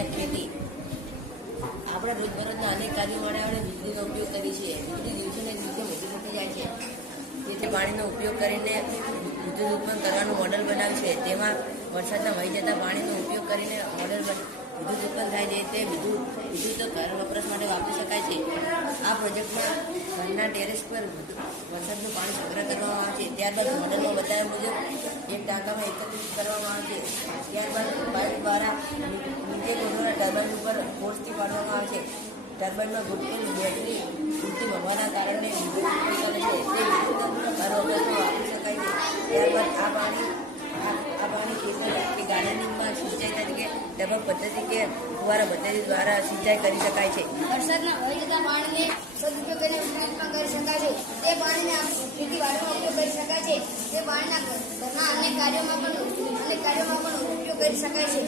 અને ખેતી આપણે રોજબરોજના અનેક કાર્યો માટે આપણે વીજળીનો ઉપયોગ કરીએ છીએ. વીજળી દિવસે ને દિવસે વધુ થતી જાય છે. તેથી પાણીનો ઉપયોગ કરીને વિદ્યુત ઉત્પન્ન કરવાનું મોડેલ બનાવ્યું છે. તેમાં વરસાદના વહી જતા પાણીનો ઉપયોગ કરીને મોડેલ વિદ્યુત ઉત્પન્ન થાય છે. તે વિદ્યુત ઘર વપરાશ માટે વાપરી શકાય છે. આ પ્રોજેક્ટમાં ઘરના ટેરેસ પર વરસાદનું પાણી સંગ્રહ કરવામાં આવે છે. ત્યારબાદ મોડેલમાં બતાવ્યા મુજબ એક ટાંકામાં એકત્રિત કરવામાં આવે છે. ત્યારબાદ પાઇપ દ્વારા નીચે ગોઠવેલા ટર્બાઇન ઉપર ફોર્સથી પાડવામાં આવે છે. ટર્બાઇનમાં ગોઠવેલી બેટરી ઉલટી હવાના કારણે વિદ્યુત ઉત્પન્ન કરે છે. તે વિદ્યુત ઘર વપરાશમાં વાપરી શકાય છે. ત્યારબાદ આ પાણી ખેતર કે ગાર્ડનિંગમાં સિંચાઈ તરીકે ટપક પદ્ધતિ કે ફુવારા પદ્ધતિ દ્વારા સિંચાઈ કરી શકાય છે. વરસાદના વહી જતા પાણીને સદુપયોગ કરીને ઉપયોગ કરી શકાય છે. તે પાણીને ખેતીવાડીમાં ઉપયોગ કરી શકાય છે. તે પાણીના ઘરના અનેક કાર્યોમાં પણ ઉપયોગ કરી શકાય છે.